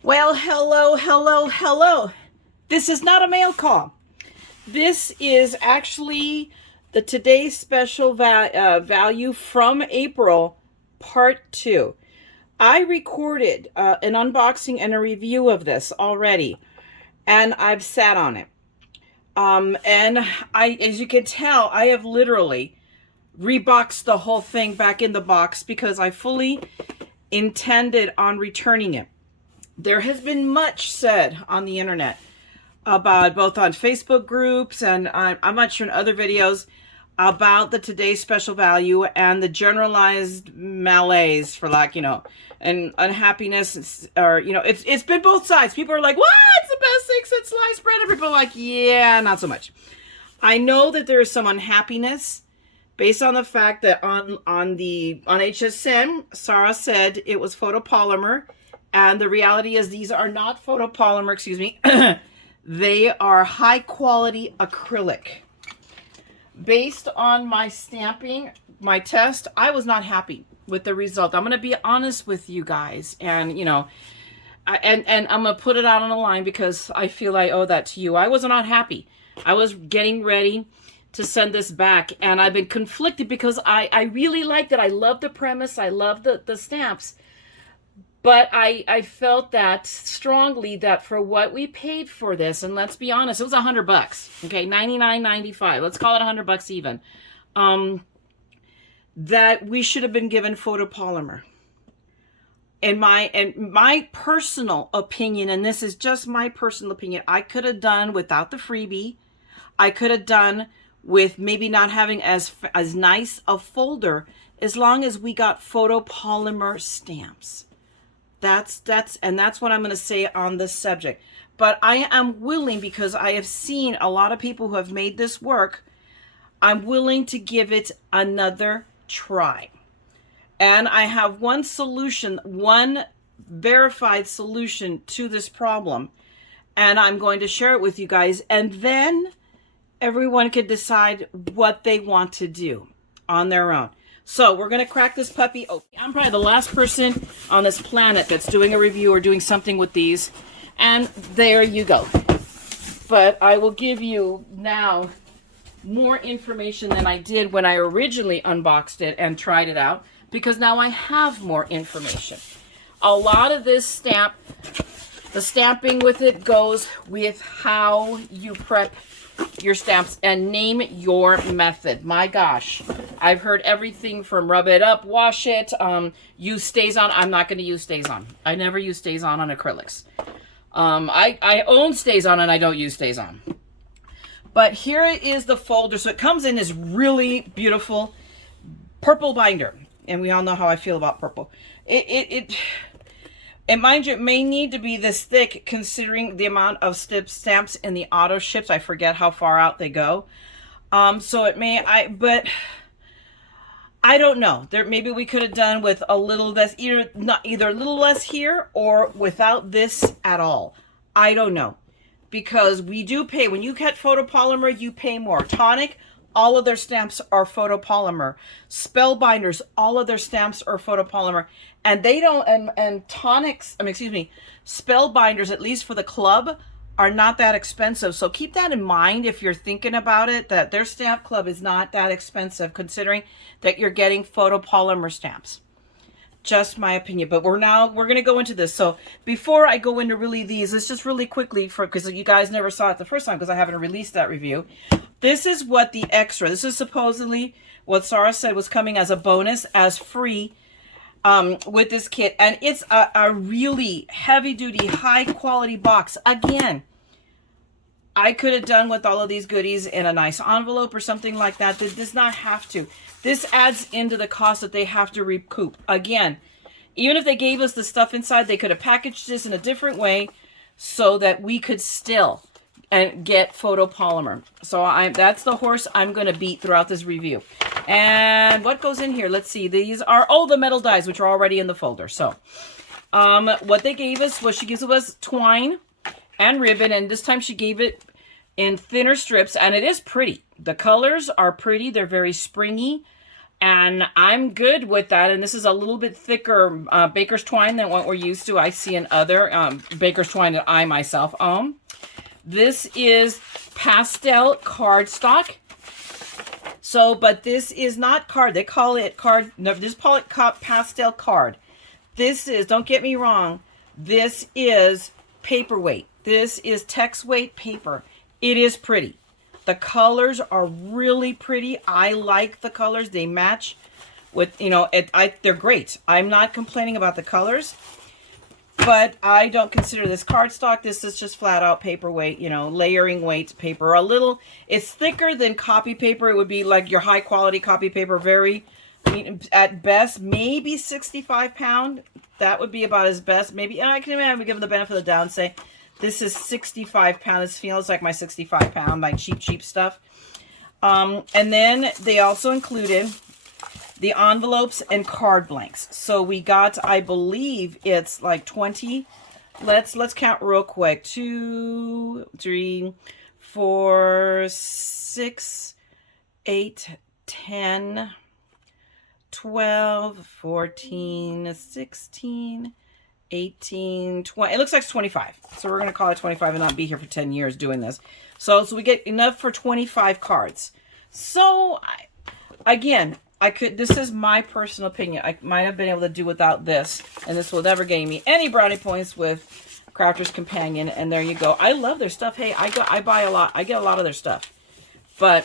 Well, hello, hello, hello. This is not a mail call. This is actually the today's special value from April, part 2. I recorded an unboxing and a review of this already, and I've sat on it. And as you can tell, I have literally reboxed the whole thing back in the box because I fully intended on returning it. There has been much said on the internet about, both on Facebook groups and I'm not sure in other videos, about the today's special value and the generalized malaise, for lack, and unhappiness, or it's been both sides. People are like, "What? It's the best thing since sliced bread." Everybody like, "Yeah, not so much." I know that there is some unhappiness based on the fact that on HSN, Sarah said it was photopolymer. And the reality is these are not photopolymer, excuse me. They are high quality acrylic. Based on my stamping, my test, I was not happy with the result. I'm going to be honest with you guys. And, and I'm going to put it out on the line because I feel I owe that to you. I was not happy. I was getting ready to send this back. And I've been conflicted because I really liked it. I love the premise. I love the stamps. But I felt that strongly that for what we paid for this, and let's be honest, it was $100. Okay, $99.95. Let's call it $100 even. That we should have been given photopolymer. In my personal opinion, and this is just my personal opinion, I could have done without the freebie. I could have done with maybe not having as nice a folder, as long as we got photopolymer stamps. That's what I'm going to say on this subject. But I am willing, because I have seen a lot of people who have made this work, I'm willing to give it another try. And I have one solution, one verified solution to this problem. And I'm going to share it with you guys. And then everyone can decide what they want to do on their own. So we're going to crack this puppy open. I'm probably the last person on this planet that's doing a review or doing something with these. And there you go. But I will give you now more information than I did when I originally unboxed it and tried it out, because now I have more information. A lot of this the stamping with it goes with how you prep your stamps and name your method. My gosh, I've heard everything from rub it up, wash it, use StazOn. I'm not going to use StazOn. I never use StazOn on acrylics. I own StazOn and I don't use StazOn. But here is the folder. So it comes in this really beautiful purple binder, and we all know how I feel about purple. And mind you, it may need to be this thick considering the amount of stamps in the auto ships. I forget how far out they go. So it may, but I don't know. Maybe we could have done with a little less, either a little less here or without this at all. I don't know. Because we do pay, when you get photopolymer, you pay more. Tonic, all of their stamps are photopolymer. Spellbinders, all of their stamps are photopolymer. And they don't, and tonics, spellbinders, at least for the club, are not that expensive. So keep that in mind if you're thinking about it, that their stamp club is not that expensive, considering that you're getting photopolymer stamps. Just my opinion. But we're going to go into this. So before I go into really these, let's just really quickly, because you guys never saw it the first time because I haven't released that review. This is what the extra, this is supposedly what Sarah said was coming as a bonus, as free, with this kit. And it's a really heavy duty, high quality box. Again, I could have done with all of these goodies in a nice envelope or something like that. This does not have to. This adds into the cost that they have to recoup. Again, even if they gave us the stuff inside, they could have packaged this in a different way so that we could still get photopolymer. So that's the horse I'm going to beat throughout this review. And what goes in here? Let's see. These are, the metal dies, which are already in the folder. So what they gave us was, she gives us twine and ribbon, and this time she gave it in thinner strips, and it is pretty. The colors are pretty. They're very springy. And I'm good with that. And this is a little bit thicker baker's twine than what we're used to. I see in other baker's twine that I myself own. This is pastel cardstock. So, but this is not card. They call it card. No, just call it pastel card. This is, don't get me wrong, this is paperweight. This is text weight paper. It is pretty. The colors are really pretty. I like the colors. They match with, you know, they're great. I'm not complaining about the colors, but I don't consider this cardstock. This is just flat out paperweight, you know, layering weight paper. A little, it's thicker than copy paper. It would be like your high quality copy paper, very, at best, maybe 65 pound. That would be about as best. Maybe, and I can imagine give them the benefit of the doubt and say, this is 65 pounds. This feels like my 65 pound, my cheap stuff. And then they also included the envelopes and card blanks. So we got, I believe it's like 20. Let's count real quick. 2, 3, 4, 6, 8, 10, 12, 14, 16, 18, 20. It looks like it's 25. So we're going to call it 25 and not be here for 10 years doing this. So we get enough for 25 cards. So this is my personal opinion. I might have been able to do without this, and this will never gain me any brownie points with Crafter's Companion. And there you go. I love their stuff. Hey, I buy a lot. I get a lot of their stuff. But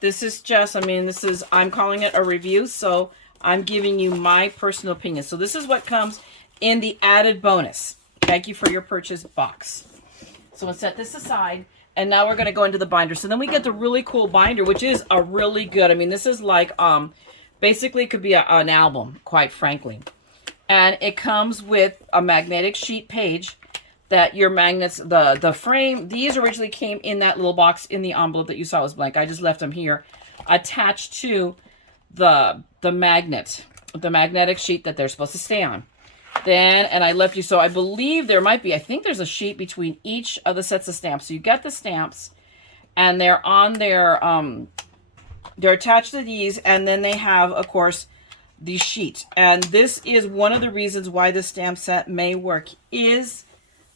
this is just, I mean, I'm calling it a review, so I'm giving you my personal opinion. So this is what comes in the added bonus. Thank you for your purchase box. So we'll set this aside, and now we're going to go into the binder. So then we get the really cool binder, which is a really good, I mean, this is like, basically it could be an album, quite frankly. And it comes with a magnetic sheet page that your magnets, the frame, these originally came in that little box in the envelope that you saw was blank. I just left them here attached to the magnetic sheet that they're supposed to stay on. Then, and I left you, so I believe there might be, I think there's a sheet between each of the sets of stamps. So you get the stamps, and they're on their, they're attached to these, and then they have, of course, the sheet. And this is one of the reasons why the stamp set may work, is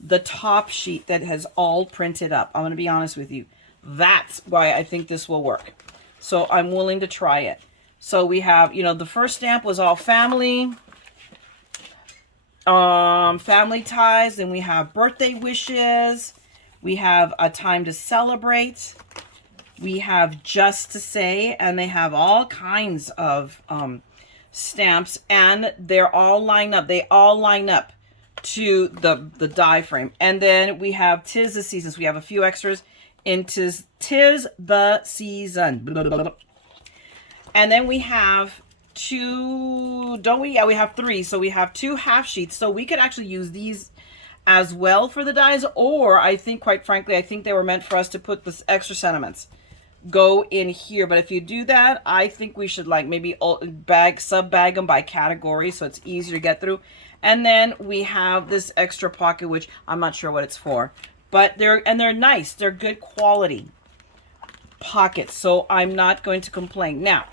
the top sheet that has all printed up. I'm going to be honest with you. That's why I think this will work. So I'm willing to try it. So we have, you know, the first stamp was all family ties. Then we have birthday wishes. We have a time to celebrate. We have just to say, and they have all kinds of stamps, and they're all lined up. They all line up to the die frame. And then we have 'Tis the Season. So we have a few extras in 'Tis the Season. Blah, blah, blah. And then we have two, don't we? Yeah, we have 3. So we have 2 half sheets. So we could actually use these as well for the dies, or I think, quite frankly, I think they were meant for us to put this extra sentiments go in here. But if you do that, I think we should like maybe sub-bag them by category so it's easier to get through. And then we have this extra pocket, which I'm not sure what it's for, but they're nice. They're good quality pockets, so I'm not going to complain. Now,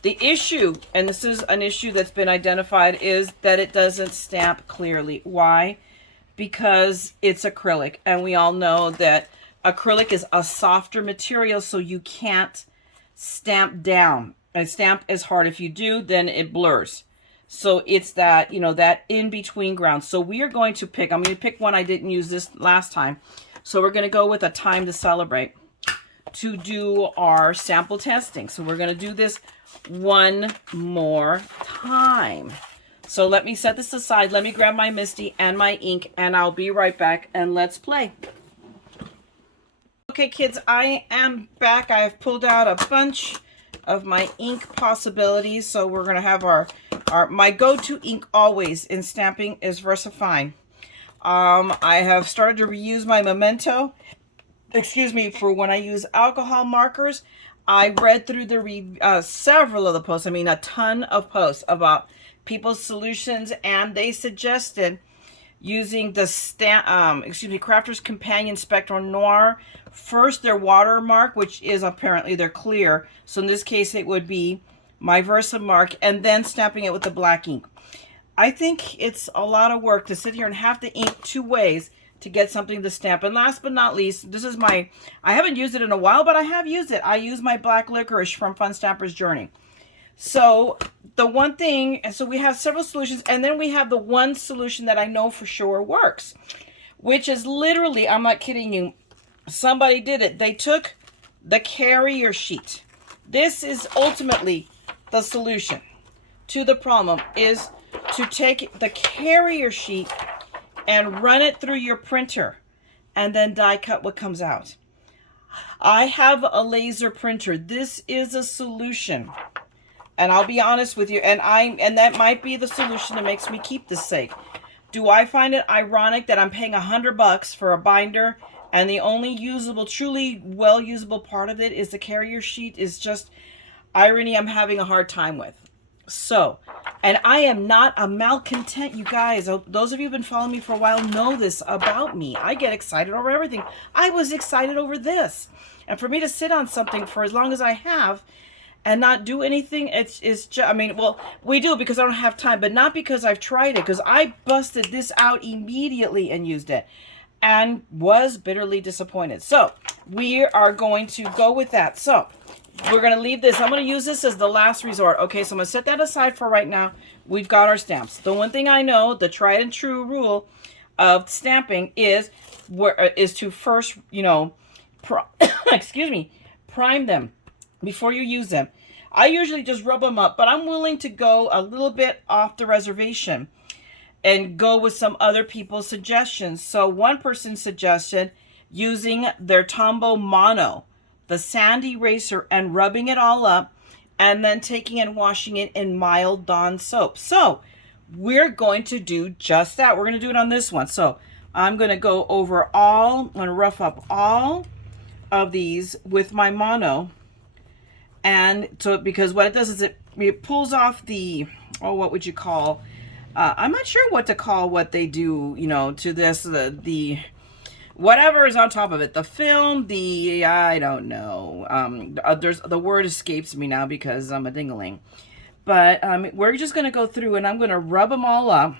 the issue, and this is an issue that's been identified, is that it doesn't stamp clearly. Why? Because it's acrylic, and we all know that acrylic is a softer material, so you can't stamp down. And stamp is hard. If you do, then it blurs. So it's that, you know, that in-between ground. So we are going to pick, I'm going to pick one. I didn't use this last time. So we're going to go with a time to celebrate to do our sample testing. So we're going to do this one more time. So let me set this aside. Let me grab my Misty and my ink, and I'll be right back, and let's play. Okay, kids, I am back. I have pulled out a bunch of my ink possibilities. So we're going to have my go-to ink always in stamping is VersaFine. I have started to reuse my Memento, for when I use alcohol markers. I read through the several of the posts, I mean a ton of posts about people's solutions, and they suggested using the Crafter's Companion Spectral Noir. First, their watermark, which is apparently their clear. So in this case, it would be my Versamark, and then stamping it with the black ink. I think it's a lot of work to sit here and have to ink two ways to get something to stamp. And last but not least, this is I haven't used it in a while, but I have used it. I use my black licorice from Fun Stamper's Journey. So the one thing, so we have several solutions, and then we have the one solution that I know for sure works, which is literally, I'm not kidding you, somebody did it. They took the carrier sheet. This is ultimately the solution to the problem, is to take the carrier sheet and run it through your printer and then die cut what comes out. I have a laser printer. This is a solution. And I'll be honest with you, and that might be the solution that makes me keep this sake. Do I find it ironic that I'm paying $100 for a binder and the only usable, truly well usable part of it is the carrier sheet? Is just irony I'm having a hard time with. So, and I am not a malcontent, you guys. Those of you who've been following me for a while know this about me. I get excited over everything. I was excited over this. And for me to sit on something for as long as I have and not do anything, it's just, I mean, well, we do because I don't have time, but not because I've tried it, because I busted this out immediately and used it and was bitterly disappointed. So we are going to go with that. So we're going to leave this. I'm going to use this as the last resort. Okay, so I'm going to set that aside for right now. We've got our stamps. The one thing I know, the tried and true rule of stamping is to first, excuse me, prime them before you use them. I usually just rub them up, but I'm willing to go a little bit off the reservation and go with some other people's suggestions. So one person suggested using their Tombow Mono, the sand eraser, and rubbing it all up and then taking and washing it in mild Dawn soap. So we're going to do just that. We're going to do it on this one. So I'm going to go over I'm going to rough up all of these with my Mono. And so, because what it does is it pulls off the, what would you call, I'm not sure what to call what they do, to this, the whatever is on top of it, the film, I don't know. The word escapes me now because I'm a dingling. But we're just going to go through and I'm going to rub them all up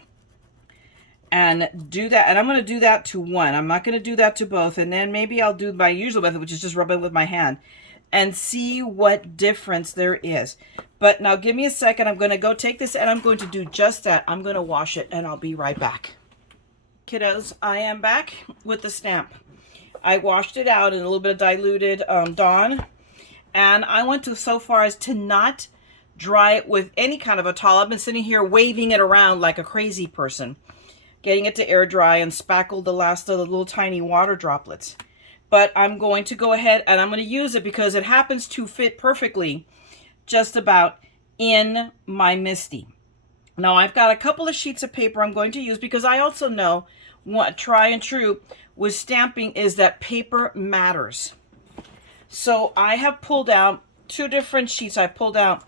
and do that. And I'm going to do that to one. I'm not going to do that to both. And then maybe I'll do my usual method, which is just rubbing with my hand, and see what difference there is. But now give me a second. I'm going to go take this and I'm going to do just that. I'm going to wash it and I'll be right back. Kiddos, I am back with the stamp. I washed it out in a little bit of diluted Dawn. And I went so far as to not dry it with any kind of a towel. I've been sitting here waving it around like a crazy person, getting it to air dry and spackled the last of the little tiny water droplets. But I'm going to go ahead and I'm going to use it because it happens to fit perfectly just about in my MISTI. Now I've got a couple of sheets of paper I'm going to use because I also know what try and true with stamping is that paper matters. So I have pulled out two different sheets. I pulled out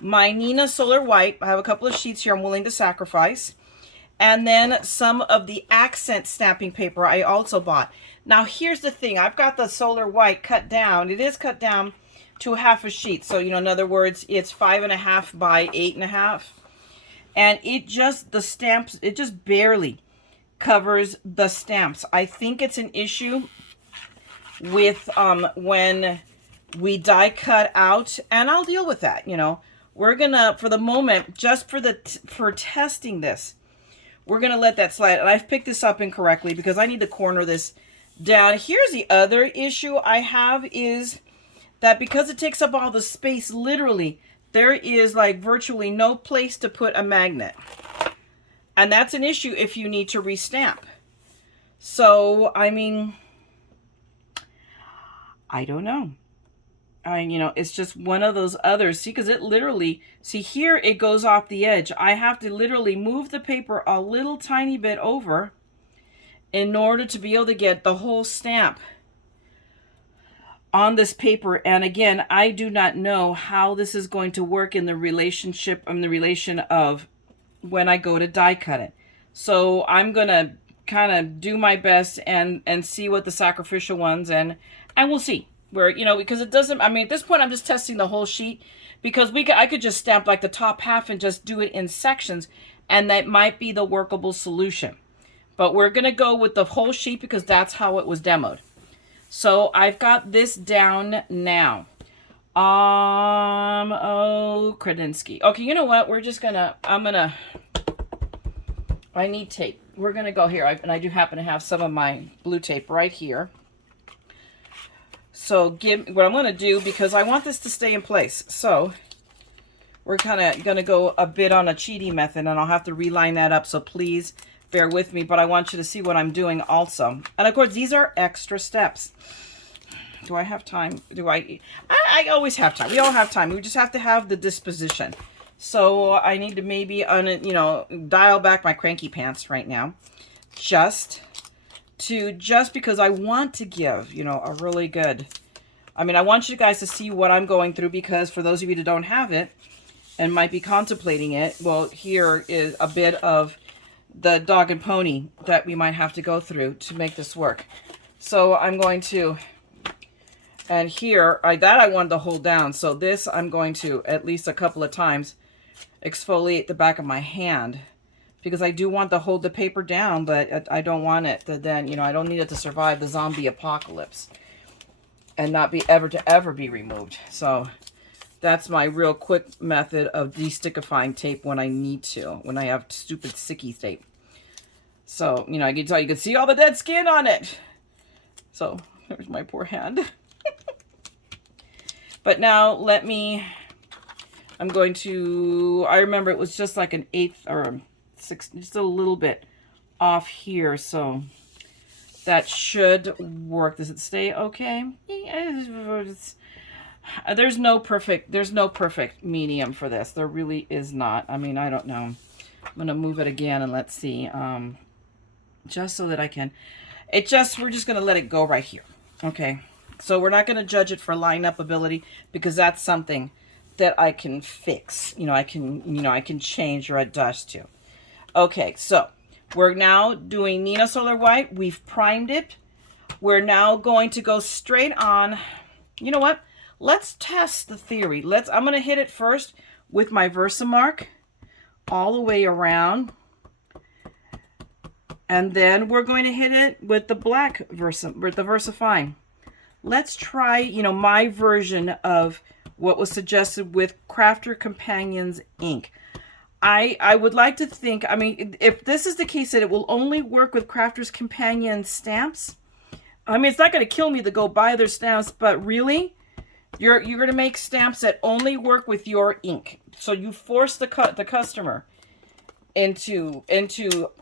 my Nina Solar White. I have a couple of sheets here I'm willing to sacrifice. And then some of the accent stamping paper I also bought. Now here's the thing, I've got the Solar White cut down. It is cut down to half a sheet. So, in other words, it's 5.5 by 8.5. And it just barely covers the stamps. I think it's an issue with when we die cut out, and I'll deal with that, We're gonna, for the moment, just for testing this, we're gonna let that slide. And I've picked this up incorrectly because I need to corner this down. Here's the other issue I have is that because it takes up all the space, literally, there is like virtually no place to put a magnet. And that's an issue if you need to restamp. So, I mean, I don't know. It's just one of those others. See, because it literally, see here, it goes off the edge. I have to literally move the paper a little tiny bit over in order to be able to get the whole stamp on this paper. And again, I do not know how this is going to work in the relation of when I go to die cut it. So I'm going to kind of do my best and see what the sacrificial ones, and we'll see where, you know, because it doesn't, I mean, at this point I'm just testing the whole sheet, because I could just stamp like the top half and just do it in sections, and that might be the workable solution. But we're going to go with the whole sheet because that's how it was demoed. So I've got this down now. Oh, Kredinsky. Okay, you know what? We're just gonna, I need tape. We're gonna go here, and I do happen to have some of my blue tape right here. So what I'm gonna do, because I want this to stay in place. So we're kind of gonna go a bit on a cheaty method, and I'll have to reline that up. So please bear with me, but I want you to see what I'm doing also. And of course, these are extra steps. Do I have time? I always have time. We all have time. We just have to have the disposition. So I need to maybe, dial back my cranky pants right now. Just because I want to give, a really good, I want you guys to see what I'm going through, because for those of you that don't have it and might be contemplating it, well, here is a bit of the dog and pony that we might have to go through to make this work. So I'm going to... And here, I wanted to hold down. So this, I'm going to, at least a couple of times, exfoliate the back of my hand. Because I do want to hold the paper down, but I don't want it to then, I don't need it to survive the zombie apocalypse. And not be ever be removed. So that's my real quick method of de-stickifying tape when I need to. When I have stupid sticky tape. So, I can tell you can see all the dead skin on it. So, there's my poor hand. But now I'm going to, I remember it was just like an 1/8 or 6, just a little bit off here. So that should work. Does it stay okay? There's no perfect medium for this. There really is not. I don't know. I'm going to move it again and let's see. Just so that I can, we're just going to let it go right here. Okay. So we're not going to judge it for line up ability, because that's something that I can fix. I can change or adjust to. Okay, so we're now doing Nina Solar White. We've primed it. We're now going to go straight on. You know what? Let's test the theory. I'm going to hit it first with my Versamark all the way around. And then we're going to hit it with the black with the VersaFine. Let's try, my version of what was suggested with Crafter Companions ink. I would like to think, if this is the case that it will only work with Crafter's Companion stamps, it's not going to kill me to go buy their stamps, but really, you're going to make stamps that only work with your ink. So you force the customer into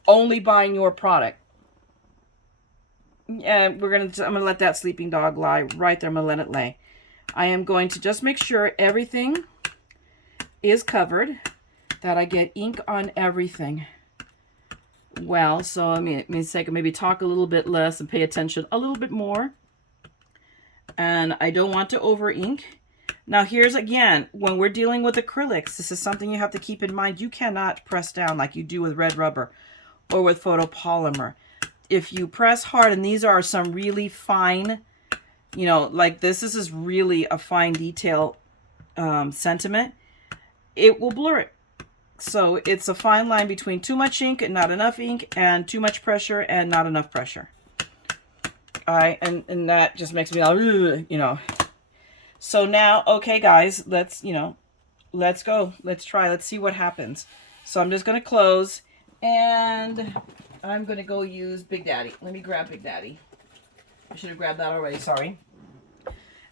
only buying your product. And I'm gonna let that sleeping dog lie right there. I'm gonna let it lay. I am going to just make sure everything is covered, that I get ink on everything well. So I mean, I can maybe talk a little bit less and pay attention a little bit more. And I don't want to over ink. Now here's again, when we're dealing with acrylics, this is something you have to keep in mind. You cannot press down like you do with red rubber or with photopolymer. If you press hard, and these are some really fine, like this is really a fine detail sentiment, it will blur it. So it's a fine line between too much ink and not enough ink, and too much pressure and not enough pressure. And that just makes me all, So now, okay, guys, let's go. Let's try. Let's see what happens. So I'm just going to close, and I'm going to go use Big Daddy. Let me grab Big Daddy. I should have grabbed that already, sorry.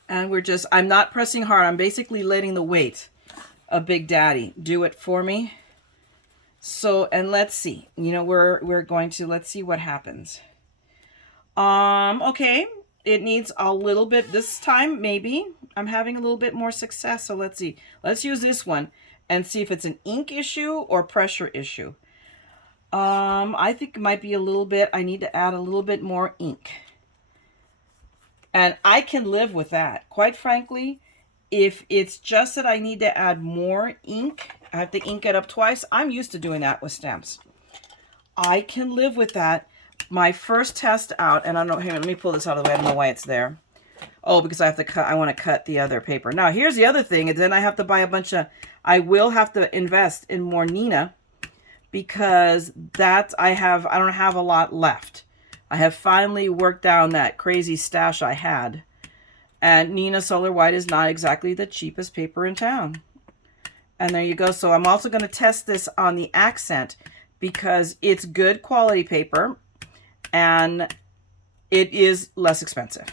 And I'm not pressing hard. I'm basically letting the weight of Big Daddy do it for me. So, and let's see. We're going to, let's see what happens. Okay. It needs a little bit this time, maybe. I'm having a little bit more success. So let's see. Let's use this one and see if it's an ink issue or pressure issue. I think it might be a little bit, I need to add a little bit more ink. And I can live with that. Quite frankly, if it's just that I need to add more ink, I have to ink it up twice. I'm used to doing that with stamps. I can live with that. My first test out, and I don't know, hey, let me pull this out of the way. I don't know why it's there. Oh, because I have to cut, I want to cut the other paper. Now, here's the other thing, and then I have to buy a bunch of, I will have to invest in more Nina, because that I don't have a lot left. I have finally worked down that crazy stash I had. And Nina Solar White is not exactly the cheapest paper in town. And there you go. So I'm also going to test this on the accent because it's good quality paper and it is less expensive.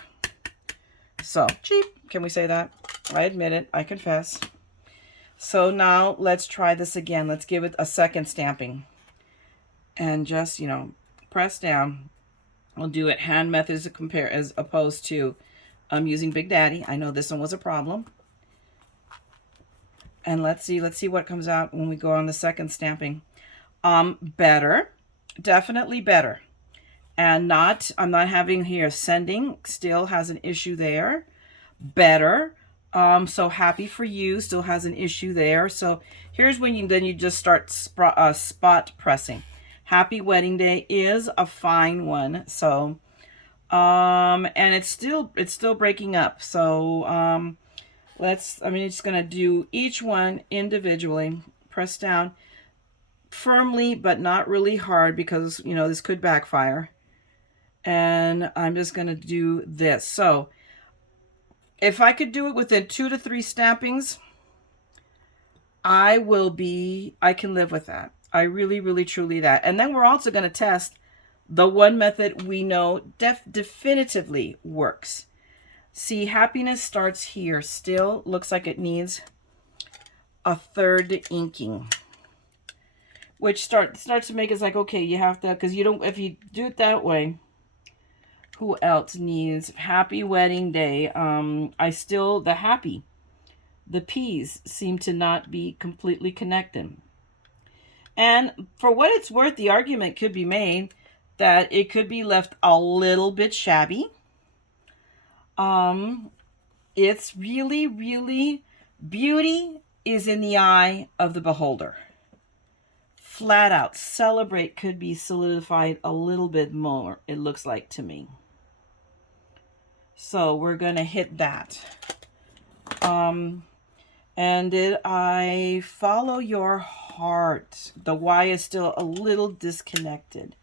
So cheap. Can we say that? I admit it. I confess. So now let's try this again. Let's give it a second stamping. And just, press down. We'll do it hand methods to compare as opposed to using Big Daddy. I know this one was a problem. And let's see what comes out when we go on the second stamping. Better, definitely better. And I'm not having here sending, still has an issue there. Better. So happy for you, still has an issue there. So here's when you just start spot pressing. Happy Wedding Day is a fine one. So, and it's still breaking up. So, I'm just going to do each one individually. Press down firmly, but not really hard because, this could backfire. And I'm just going to do this. So, if I could do it within 2 to 3 stampings, I can live with that. I really, really, truly that. And then we're also going to test the one method we know definitively works. See, happiness starts here. Still looks like it needs a third inking, which starts to make us like, okay, you have to, because if you do it that way, who else needs Happy Wedding Day? The P's seem to not be completely connected. And for what it's worth, the argument could be made that it could be left a little bit shabby. It's really, really, beauty is in the eye of the beholder. Flat out, celebrate could be solidified a little bit more, it looks like to me. So we're going to hit that. And did I follow your heart? The Y is still a little disconnected.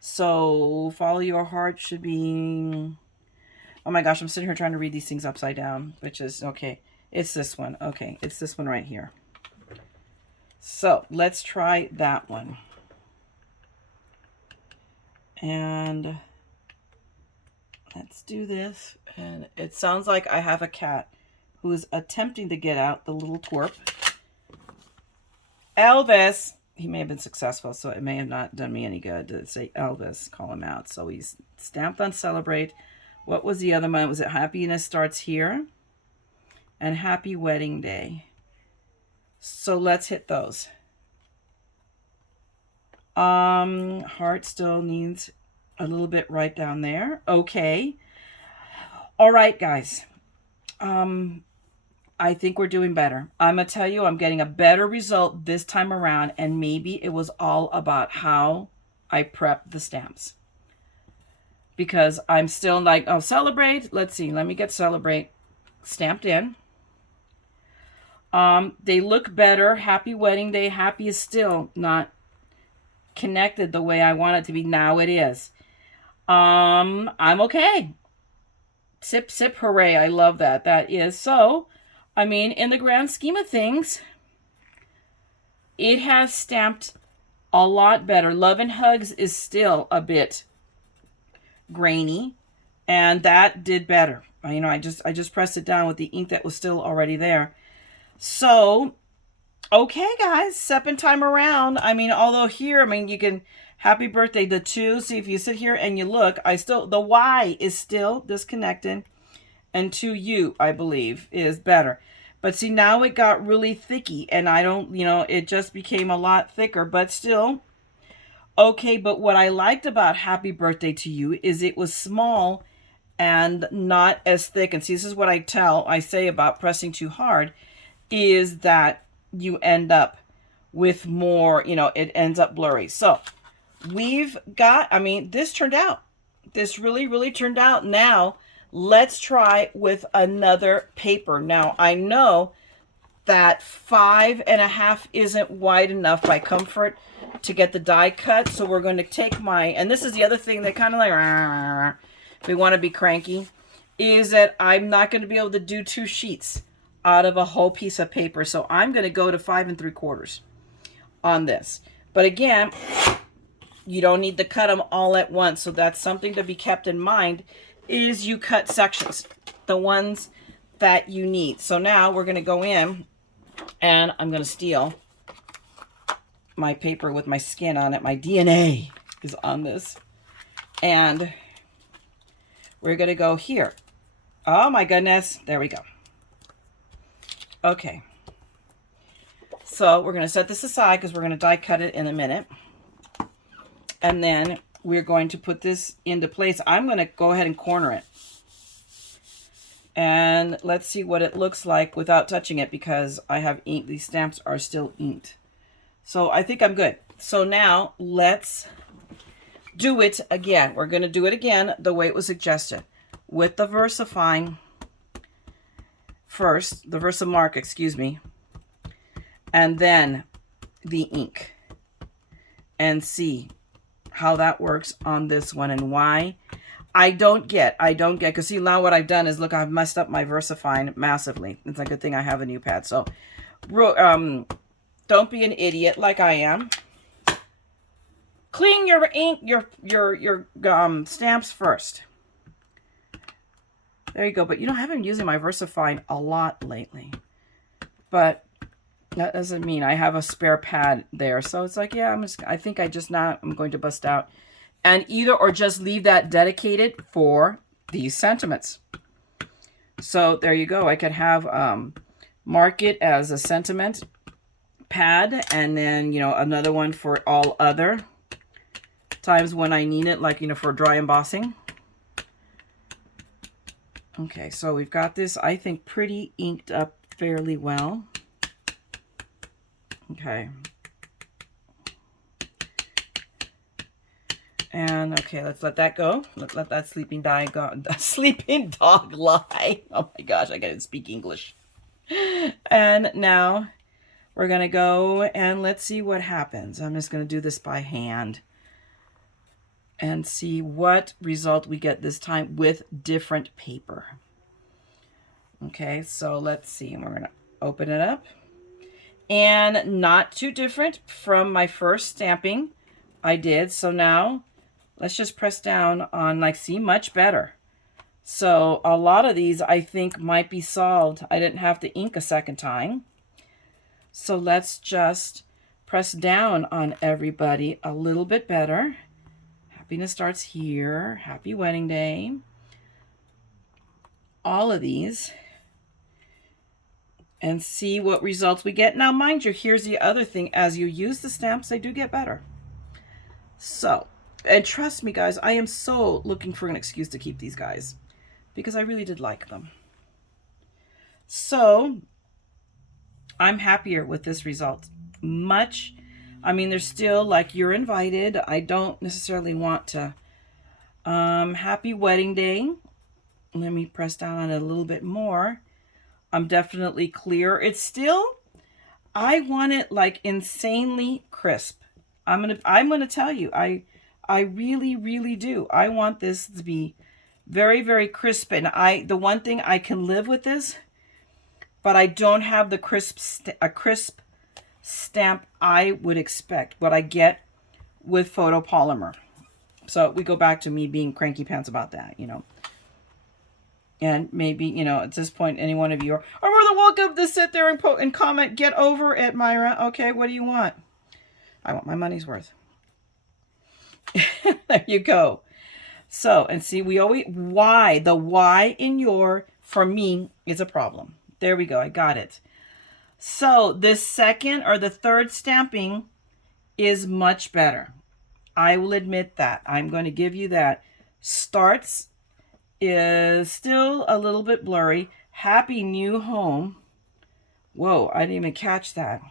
So follow your heart should be... Oh my gosh, I'm sitting here trying to read these things upside down, which is, okay, it's this one. Okay, it's this one right here. So let's try that one. And let's do this. And it sounds like I have a cat who is attempting to get out, the little twerp. Elvis. He may have been successful, so it may have not done me any good to say Elvis, call him out. So he's stamped on celebrate. What was the other one? Was it happiness starts here? And Happy Wedding Day. So let's hit those. Heart still needs a little bit right down there. Okay. All right, guys. I think we're doing better. I'm going to tell you, I'm getting a better result this time around, and maybe it was all about how I prepped the stamps. Because I'm still like, oh, celebrate. Let's see. Let me get celebrate stamped in. They look better. Happy Wedding Day. Happy is still not connected the way I want it to be. Now it is. I'm okay. Sip, sip, hooray. I love that. That is so. I mean, in the grand scheme of things, it has stamped a lot better. Love and Hugs is still a bit grainy, and that did better. I just pressed it down with the ink that was still already there. So, okay, guys, second time around. Although here, you can happy birthday the 2. See, if you sit here and you look, the Y is still disconnected, and 2U, I believe, is better. But see, now it got really thicky, and it just became a lot thicker, but still okay. But what I liked about Happy Birthday to You is it was small and not as thick. And see, this is what I say about pressing too hard, is that you end up with more, it ends up blurry. So we've got, I mean, this turned out. This really, really turned out. Now, let's try with another paper. Now, I know that 5.5 isn't wide enough by Comfort to get the die cut. So we're going to take my, and this is the other thing that kind of like, if we want to be cranky, is that I'm not going to be able to do 2 sheets out of a whole piece of paper. So I'm going to go to 5 3/4 on this. But again, you don't need to cut them all at once. So that's something to be kept in mind, is you cut sections, the ones that you need. So now we're going to go in and I'm going to steal my paper with my skin on it. My DNA is on this. And we're going to go here. Oh my goodness. There we go. Okay. So we're going to set this aside because we're going to die cut it in a minute. And then we're going to put this into place. I'm going to go ahead and corner it. And let's see what it looks like without touching it, because I have ink. These stamps are still inked. So I think I'm good. So now let's do it again. We're going to do it again the way it was suggested, with the VersaFine first, the Versamark, excuse me, and then the ink, and see how that works on this one and why. I don't get, because see, now what I've done is, look, I've messed up my VersaFine massively. It's a good thing I have a new pad. So, don't be an idiot like I am. Clean your ink, your stamps first. There you go. But, you know, I haven't been using my VersaFine a lot lately. But that doesn't mean I have a spare pad there. So it's like, yeah, I think I'm going to bust out. And either or just leave that dedicated for these sentiments. So there you go. I could have mark it as a sentiment pad, and then, you know, another one for all other times when I need it, like, you know, for dry embossing. Okay, so we've got this, I think, pretty inked up fairly well. Okay. And okay, let's let that go. Let's let that sleeping dog go. Sleeping dog lie. Oh my gosh, I gotta speak English. And now we're gonna go and let's see what happens. I'm just gonna do this by hand and see what result we get this time with different paper. Okay, so let's see. We're gonna open it up, and not too different from my first stamping I did. So now let's just press down on, like, see, much better. So a lot of these I think might be solved. I didn't have to ink a second time. So let's just press down on everybody a little bit better. Happiness starts here. Happy wedding day. All of these. And see what results we get. Now, mind you, here's the other thing. As you use the stamps, they do get better. So, and trust me, guys, I am so looking for an excuse to keep these guys, because I really did like them. So I'm happier with this result. Much. I mean, there's still, like, you're invited. I don't necessarily want to. Happy wedding day. Let me press down on it a little bit more. I'm definitely clear. It's still, I want it like insanely crisp. I'm gonna tell you, I really, really do. I want this to be very, very crisp. And the one thing I can live with this, but I don't have the crisp stamp I would expect, what I get with photopolymer. So we go back to me being cranky pants about that, you know. And maybe, you know, at this point, any one of you are more than welcome to sit there and comment, get over it, Mayra. Okay, what do you want? I want my money's worth. There you go. So, and see, we always, why, the why in your, for me, is a problem. There we go, I got it. So, this second or the third stamping is much better. I will admit that. I'm going to give you that. Starts is still a little bit blurry. Happy new home. Whoa, I didn't even catch that.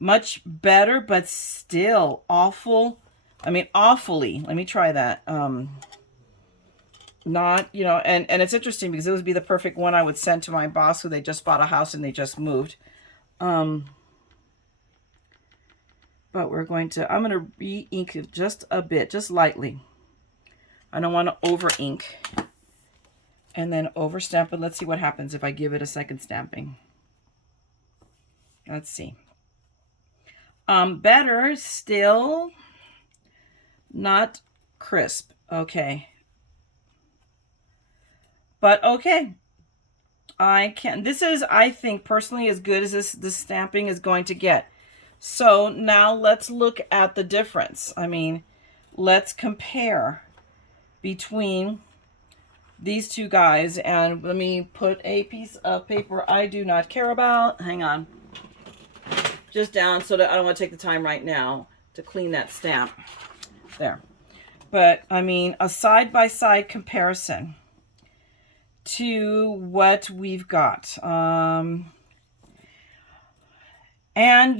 Much better, but still awful I mean, awfully. Let me try that. Not, you know, and it's interesting because it would be the perfect one I would send to my boss who they just bought a house and they just moved. But we're going to, I'm going to re-ink it just a bit, just lightly. I don't want to over-ink and then over-stamp it. Let's see what happens if I give it a second stamping. Let's see. Better, still not crisp. Okay. But okay. I can, this is, I think, personally as good as this stamping is going to get. So now let's look at the difference. I mean, let's compare between these two guys. And let me put a piece of paper I do not care about. Hang on. Just down so that I don't want to take the time right now to clean that stamp. There. But, I mean, a side-by-side comparison to what we've got. And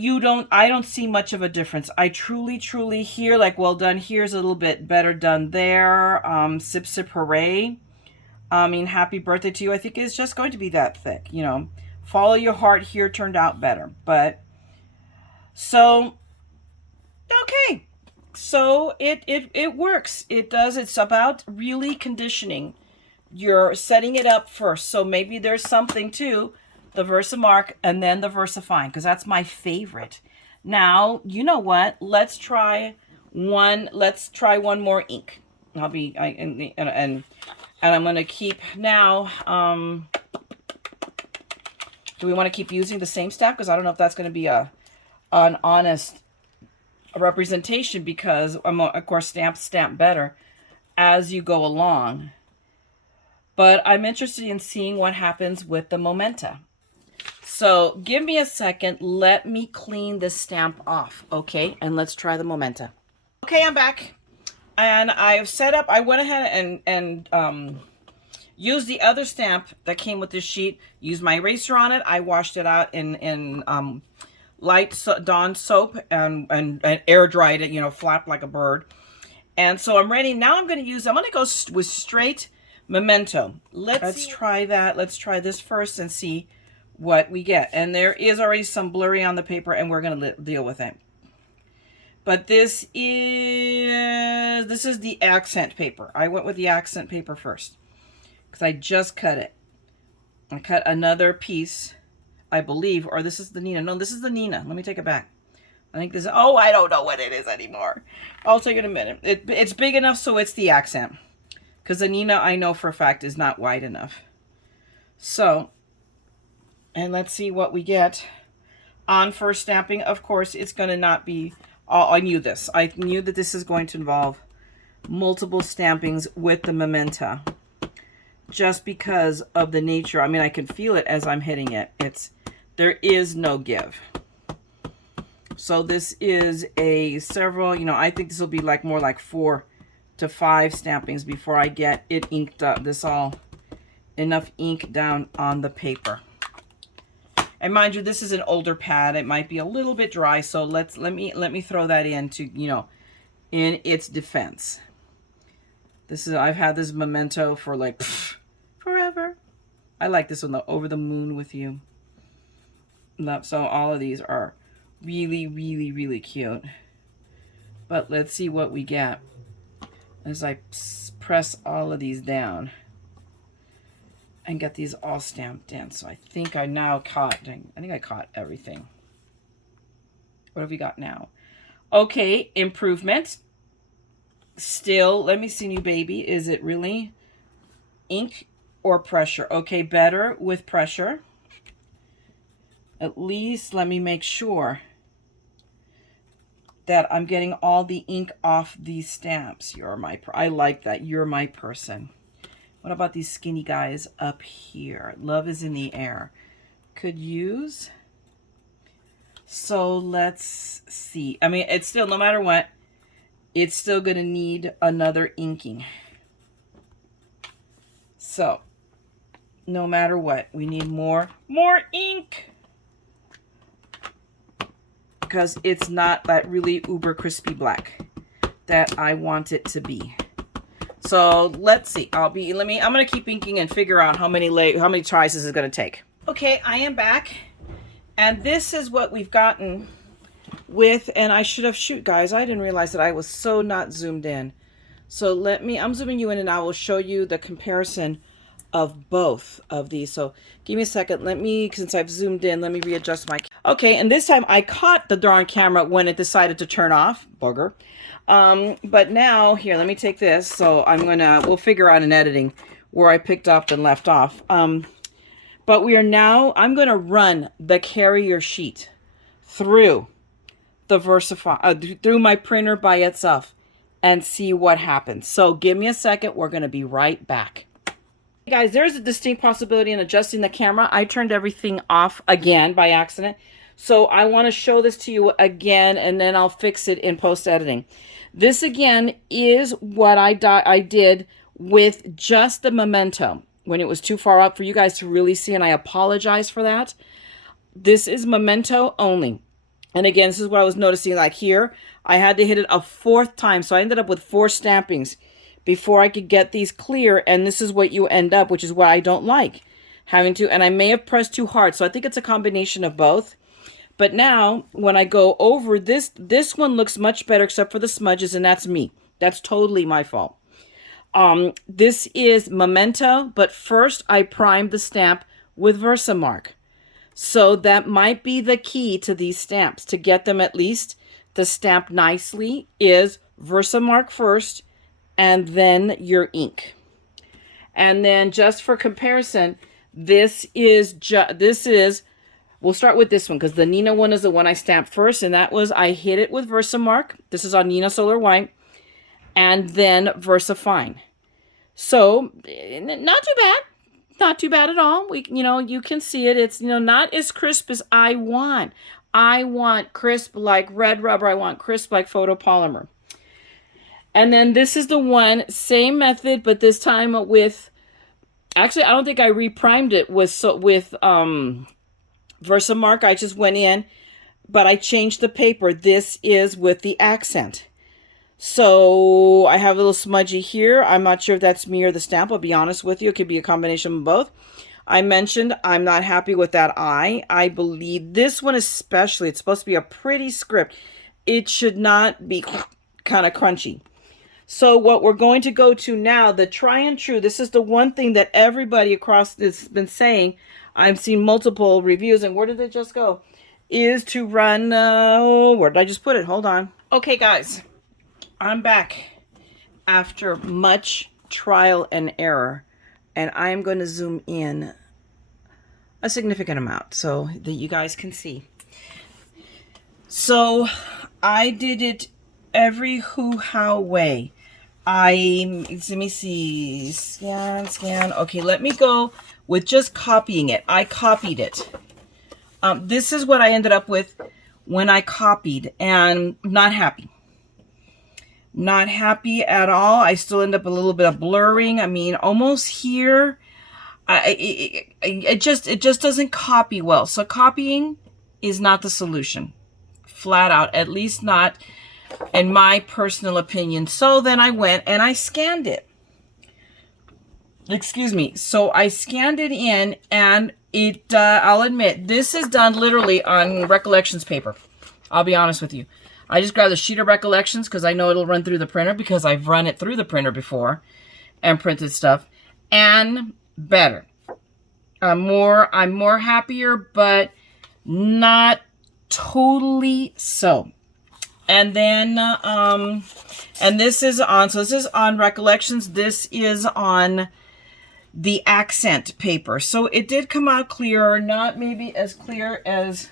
I don't see much of a difference. I truly here, like, well done here's a little bit better done there. Sip Sip Hooray. I mean, happy birthday to you. I think it's just going to be that thick, you know. Follow your heart here turned out better. But, so, okay. So, it works. It does. It's about really conditioning. You're setting it up first. So, maybe there's something to the Versamark and then the Versafine, because that's my favorite. Now, you know what? Let's try one more ink. I'll be, and I'm going to keep now, do we want to keep using the same stamp? Because I don't know if that's going to be an honest representation, because I'm, of course, stamp better as you go along. But I'm interested in seeing what happens with the Momenta. So give me a second. Let me clean this stamp off, okay? And let's try the Momenta. Okay, I'm back. And I've set up, I went ahead and used the other stamp that came with this sheet. Used my eraser on it. I washed it out in light Dawn soap and air dried it, you know, flapped like a bird. And so I'm ready. Now I'm going to go with straight Memento. Let's try that. Let's try this first and see what we get. And there is already some blurry on the paper, and we're going to deal with it. But this is the accent paper. I went with the accent paper first because I just cut it. I cut another piece, I believe, or this is the Nina. No, this is the Nina. Let me take it back. I think this is, oh, I don't know what it is anymore. I'll take it in a minute. It's big enough so it's the accent, because the Nina, I know for a fact, is not wide enough. So, and let's see what we get. On first stamping, of course, it's going to not be, I knew this. I knew that this is going to involve multiple stampings with the Mementa, just because of the nature. I mean, I can feel it as I'm hitting it. There is no give. So this is several, you know, I think this will be like more like 4 to 5 stampings before I get it inked up. Enough ink down on the paper. And mind you, this is an older pad. It might be a little bit dry, so let me throw that in to, you know, in its defense. I've had this Memento for like forever. I like this one, the Over the Moon with You. So all of these are really cute. But let's see what we get as I press all of these down and get these all stamped in. So I think I caught everything. What have we got now? Okay, improvement. Still, let me see you, baby. Is it really ink or pressure? Okay, better with pressure. At least let me make sure that I'm getting all the ink off these stamps. I like that. You're my person. What about these skinny guys up here? Love is in the air. Could use. So let's see. I mean, it's still, no matter what, it's still going to need another inking. So, no matter what, we need more ink. Because it's not that really uber crispy black that I want it to be. So let's see. I'm gonna keep inking and figure out how many tries this is gonna take. Okay, I am back, and this is what we've gotten with, and I should have, shoot guys, I didn't realize that I was so not zoomed in. So I'm zooming you in, and I will show you the comparison of both of these. So give me a second. Since I've zoomed in, let me readjust my, okay, and this time I caught the darn camera when it decided to turn off, bugger. But now, here, let me take this. So we'll figure out in editing where I picked up and left off. But I'm gonna run the carrier sheet through the VersaFine, through my printer by itself and see what happens. So give me a second. We're gonna be right back. Hey guys, there's a distinct possibility in adjusting the camera. I turned everything off again by accident. So I want to show this to you again, and then I'll fix it in post-editing. This again is what I did with just the memento when it was too far up for you guys to really see, and I apologize for that. This is memento only. And again, this is what I was noticing, like here, I had to hit it a 4th time. So I ended up with 4 stampings before I could get these clear. And this is what you end up, which is what I don't like, having to, and I may have pressed too hard. So I think it's a combination of both. But now when I go over this one looks much better except for the smudges, and that's me. That's totally my fault. This is memento, but first I primed the stamp with Versamark. So that might be the key to these stamps. To get them at least to stamp nicely is Versamark first, and then your ink. And then just for comparison, we'll start with this one because the Nina one is the one I stamped first, and that was, I hit it with Versamark. This is on Nina Solar White, and then VersaFine. So not too bad. Not too bad at all. You can see it. It's, not as crisp as I want. I want crisp like red rubber. I want crisp like photopolymer. And then this is the one, same method, but this time with, actually, I don't think I reprimed it with Versamark. I just went in, but I changed the paper. This is with the accent. So I have a little smudgy here. I'm not sure if that's me or the stamp. I'll be honest with you. It could be a combination of both. I mentioned I'm not happy with that eye. I believe this one especially, it's supposed to be a pretty script. It should not be kind of crunchy. So what we're going to go to now, the try and true, this is the one thing that everybody across this has been saying. I've seen multiple reviews, and where did it just go? Is to run, where did I just put it? Hold on. Okay, guys. I'm back after much trial and error, and I am going to zoom in a significant amount so that you guys can see. So I did it every hoo-how way. Let me see, scan. Okay, let me go with just copying it. I copied it. This is what I ended up with when I copied, and not happy. Not happy at all. I still end up a little bit of blurring. I mean, almost here. It just doesn't copy well. So copying is not the solution. Flat out. At least not in my personal opinion. So then I went and I scanned it. Excuse me. So I scanned it in, and I'll admit, this is done literally on Recollections paper. I'll be honest with you. I just grabbed a sheet of Recollections because I know it'll run through the printer because I've run it through the printer before and printed stuff. And better. I'm more happier, but not totally so. And then, and this is on, so this is on Recollections. This is on the accent paper. So it did come out clearer, not maybe as clear as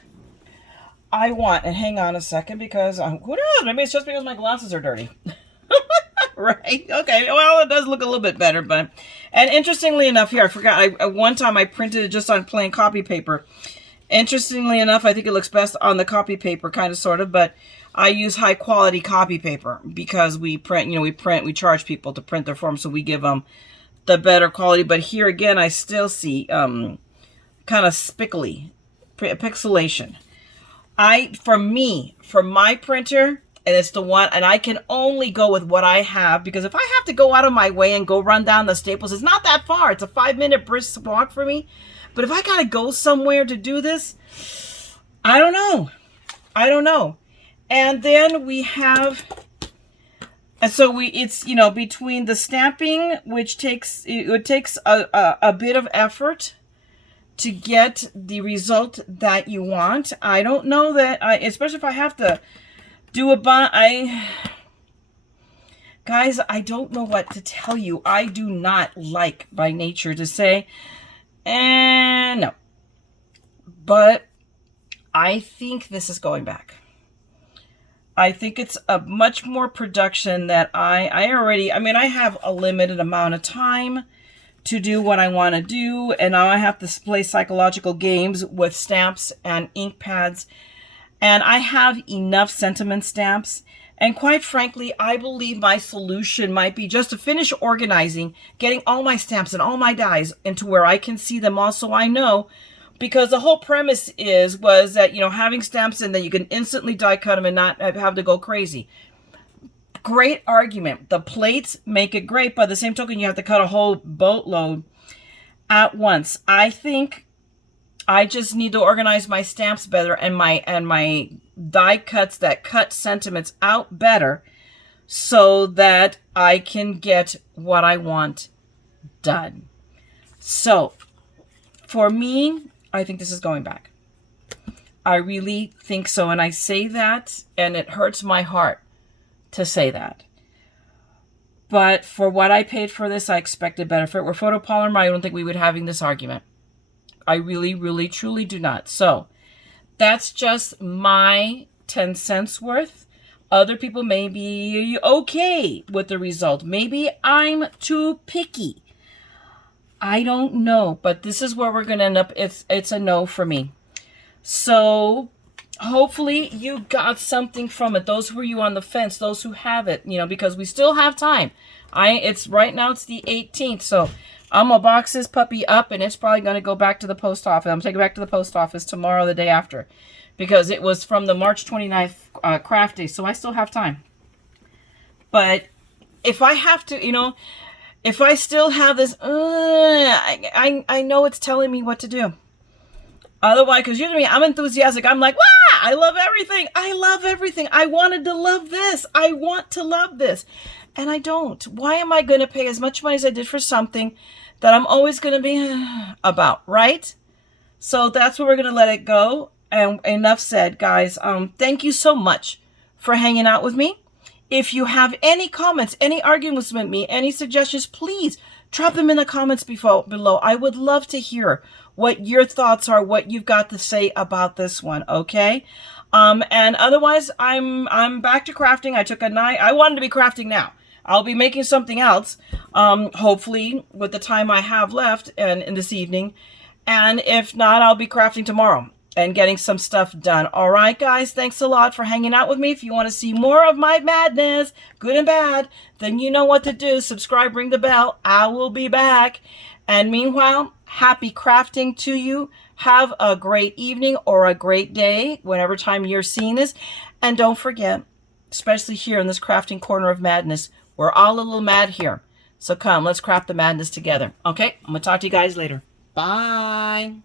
I want. And hang on a second, because who knows? Maybe it's just because my glasses are dirty. Right? Okay. Well, it does look a little bit better, but, and interestingly enough, here, I forgot, one time I printed it just on plain copy paper. Interestingly enough, I think it looks best on the copy paper, kind of, sort of, but I use high quality copy paper because we print, we charge people to print their forms, so we give them the better quality. But here again, I still see kind of spickly pixelation. For my printer, And it's the one, and I can only go with what I have, because if I have to go out of my way and go run down the Staples, it's not that far. It's a 5-minute brisk walk for me. But if I got to go somewhere to do this, I don't know. I don't know. And then we have, and so it's, you know, between the stamping, which takes, it takes a bit of effort to get the result that you want. I don't know that, especially if I have to do guys, I don't know what to tell you. I do not like by nature to say, no. But I think this is going back. I think it's a much more production that I have a limited amount of time to do what I want to do. And now I have to play psychological games with stamps and ink pads. And I have enough sentiment stamps. And quite frankly, I believe my solution might be just to finish organizing, getting all my stamps and all my dies into where I can see them all, so I know. Because the whole premise was that, you know, having stamps in that you can instantly die cut them and not have to go crazy. Great argument. The plates make it great, but at the same token, you have to cut a whole boatload at once. I think I just need to organize my stamps better and my die cuts that cut sentiments out better, so that I can get what I want done. So for me, I think this is going back. I really think so. And I say that, and it hurts my heart to say that. But for what I paid for this, I expected better. If it were photopolymer, I don't think we would be having this argument. I really, really, truly do not. So that's just my 10 cents worth. Other people may be okay with the result. Maybe I'm too picky. I don't know, but this is where we're going to end up. It's a no for me. So hopefully you got something from it. Those who are you on the fence, those who have it, you know, because we still have time. Right now it's the 18th, so I'm gonna box this puppy up, and it's probably gonna go back to the post office. I'm taking it back to the post office tomorrow, the day after, because it was from the March 29th craft day, so I still have time. But if I have to, you know, if I still have this, I know it's telling me what to do. Otherwise, because usually I'm enthusiastic. I'm like, wow, I love everything. I love everything. I wanted to love this. I want to love this. And I don't. Why am I going to pay as much money as I did for something that I'm always going to be about, right? So that's where we're going to let it go. And enough said, guys. Thank you so much for hanging out with me. If you have any comments, any arguments with me, any suggestions, please drop them in the comments below. I would love to hear what your thoughts are, what you've got to say about this one, okay? And otherwise, I'm back to crafting. I took a night. I wanted to be crafting now. I'll be making something else, hopefully, with the time I have left and in this evening. And if not, I'll be crafting tomorrow and getting some stuff done. All right, guys, thanks a lot for hanging out with me. If you want to see more of my madness, good and bad, then you know what to do. Subscribe, ring the bell. I will be back. And meanwhile, happy crafting to you. Have a great evening or a great day, whenever time you're seeing this. And don't forget, especially here in this crafting corner of madness, we're all a little mad here. So come, let's craft the madness together. Okay, I'm going to talk to you guys later. Bye.